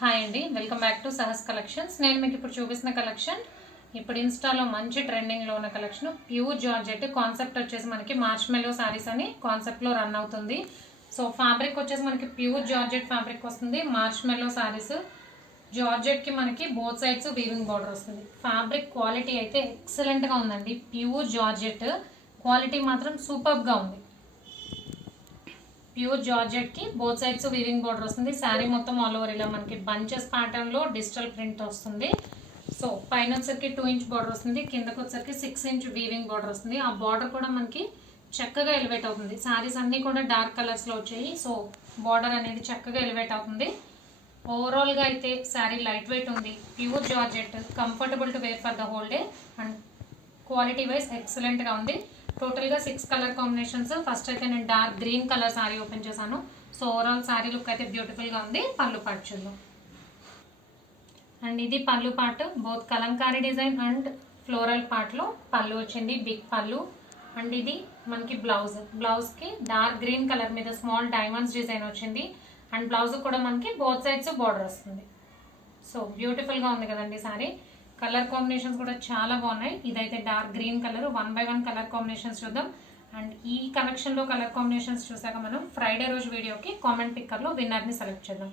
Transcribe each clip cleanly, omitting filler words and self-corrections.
Hi అండి, welcome back to Sahas collections. నేను మీకు ఇప్పుడు చూపిస్తున్న కలెక్షన్ ఇప్పుడు ఇన్స్టాలో మంచి ట్రెండింగ్లో ఉన్న కలెక్షన్ ప్యూర్ జార్జెట్. కాన్సెప్ట్ వచ్చేసి మనకి మార్ష్మెల్లో సారీస్ అని కాన్సెప్ట్లో రన్ అవుతుంది. సో ఫ్యాబ్రిక్ వచ్చేసి మనకి ప్యూర్ జార్జెట్ ఫ్యాబ్రిక్ వస్తుంది. మార్ష్మెల్లో సారీస్ జార్జెట్కి మనకి బోత్ సైడ్స్ వీవింగ్ బార్డర్ వస్తుంది. ఫ్యాబ్రిక్ క్వాలిటీ అయితే ఎక్సలెంట్గా ఉందండి. ప్యూర్ జార్జెట్ క్వాలిటీ మాత్రం సూపర్గా ఉంది. ప్యూర్ జార్జెట్ కి బోత్ సైడ్స్ వీవింగ్ బార్డర్ వస్తుంది. శారీ మొత్తం ఆల్ ఓవర్ ఇలా మనకి బంచెస్ ప్యాటర్న్ లో డిజిటల్ ప్రింట్ వస్తుంది. సో పైన వచ్చరికి 2 ఇంచ్ బార్డర్ వస్తుంది, కిందకి వచ్చరికి 6 ఇంచ్ వీవింగ్ బార్డర్ వస్తుంది. ఆ బార్డర్ కూడా మనకి చక్కగా ఎలివేట్ అవుతుంది. శారీస్ అన్ని కూడా డార్క్ కలర్స్ లో వచ్చాయి. సో బార్డర్ అనేది చక్కగా ఎలివేట్ అవుతుంది. ఓవరాల్ గా అయితే శారీ లైట్ వెయిట్ ఉంది. Pure georgette, comfortable to wear for the whole day and quality wise excellent గా ఉంది. టోటల్గా 6 కలర్ కాంబినేషన్స్. ఫస్ట్ అయితే నేను dark green colour saree open చేశాను. సో ఓవరాల్ శారీ లుక్ అయితే బ్యూటిఫుల్గా ఉంది. పళ్ళు పార్ట్ చూద్దాం. అండ్ ఇది పళ్ళు part, both Kalamkari design and floral పార్ట్లో పళ్ళు వచ్చింది, బిగ్ పళ్ళు. అండ్ ఇది మనకి బ్లౌజ్కి డార్క్ గ్రీన్ కలర్ మీద స్మాల్ డైమండ్స్ డిజైన్ వచ్చింది. అండ్ బ్లౌజ్ కూడా మనకి బోత్ సైడ్స్ బార్డర్ వస్తుంది. సో బ్యూటిఫుల్గా ఉంది కదండి శారీ. కలర్ కాంబినేషన్స్ కూడా చాలా బాగున్నాయి. ఇదైతే dark green colour. 1 by 1 colour combinations చూద్దాం. అండ్ ఈ కలెక్షన్లో కలర్ కాంబినేషన్స్ చూసాక మనం ఫ్రైడే రోజు వీడియోకి కామెంట్ పిక్కర్లో విన్నర్ని సెలెక్ట్ చేద్దాం.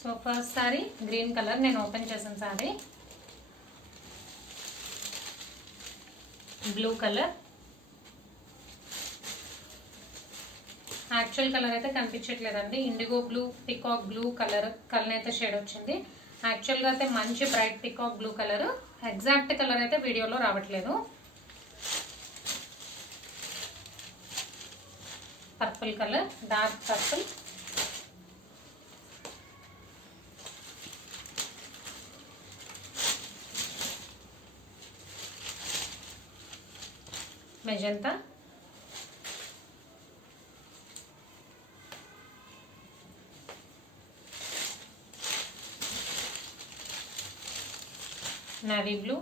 So first sari green colour నేను ఓపెన్ చేసాను. Sari blue colour, actual colour అయితే కనిపించట్లేదండి. Indigo blue, peacock blue colour అయితే షేడ్ వచ్చింది. యాక్చువల్గా అయితే మంచి bright peacock blue colour, exact colour అయితే వీడియోలో రావట్లేదు. Purple colour, dark purple, magenta, navy blue,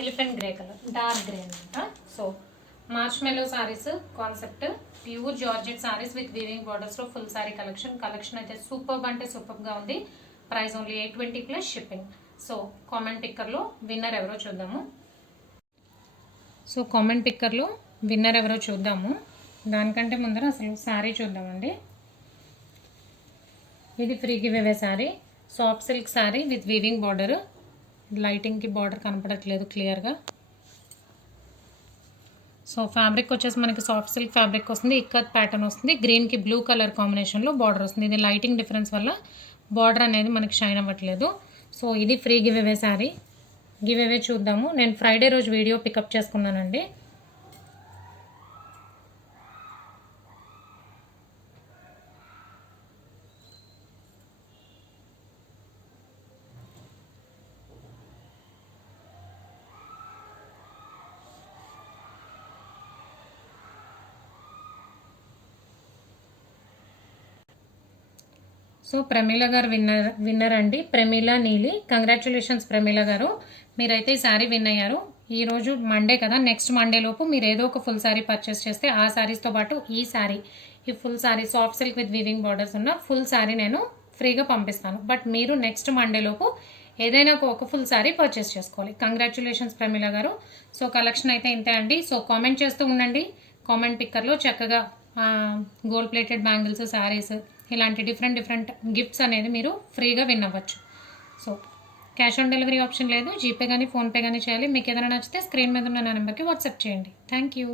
elephant grey colour, dark grey అనమాట. So marshmallow sarees concept pure georgette sarees with weaving బార్డర్స్లో ఫుల్ సారీ కలెక్షన్ అయితే సూపర్బ్ అంటే సూపర్గా ఉంది. Price only 820 plus shipping. So comment పిక్కర్లో విన్నర్ ఎవరో చూద్దాము. సో కామెంట్ పిక్కర్లో విన్నర్ ఎవరో చూద్దాము. దానికంటే ముందర అసలు శారీ చూద్దామండి. ఇది free give away sari, soft silk sari with weaving border. లైటింగ్కి బార్డర్ కనపడట్లేదు క్లియర్గా. సో ఫ్యాబ్రిక్ వచ్చేసి మనకి సాఫ్ట్ సిల్క్ ఫ్యాబ్రిక్ వస్తుంది. ఇక్కత్ ప్యాటర్న్ వస్తుంది. గ్రీన్కి బ్లూ కలర్ కాంబినేషన్లో బార్డర్ వస్తుంది. ఇది లైటింగ్ డిఫరెన్స్ వల్ల బార్డర్ అనేది మనకి షైన్ అవ్వట్లేదు. సో ఇది free give away sari. Give away చూద్దాము. నేను ఫ్రైడే రోజు వీడియో పికప్ చేసుకున్నానండి. సో ప్రమీల గారు విన్నర్ అండి. ప్రమీల నీలి, కంగ్రాచులేషన్స్ ప్రమీల గారు, మీరైతే ఈ శారీ విన్ అయ్యారు. ఈరోజు మండే కదా, నెక్స్ట్ మండే లోపు మీరు ఏదో ఒక ఫుల్ శారీ పర్చేస్ చేస్తే ఆ శారీస్తో పాటు ఈ full sari soft silk with weaving borders ఉన్న ఫుల్ శారీ నేను ఫ్రీగా పంపిస్తాను. బట్ మీరు నెక్స్ట్ మండే లోపు ఏదైనా ఒక ఫుల్ శారీ పర్చేస్ చేసుకోవాలి. కంగ్రాచులేషన్స్ ప్రమీల గారు. సో కలెక్షన్ అయితే ఇంతే అండి. సో కామెంట్ చేస్తూ ఉండండి. కామెంట్ పిక్కర్లో చక్కగా గోల్డ్ ప్లేటెడ్ బ్యాంగిల్స్, శారీస్, ఇలాంటి డిఫరెంట్ గిఫ్ట్స్ అనేది మీరు ఫ్రీగా విన్ అవ్వచ్చు. So cash on delivery option లేదు. జీపే కానీ ఫోన్పే కానీ చేయాలి. మీకు ఏదైనా నచ్చితే స్క్రీన్ మీద ఉన్న నా నెంబర్కి వాట్సాప్ చేయండి. Thank you.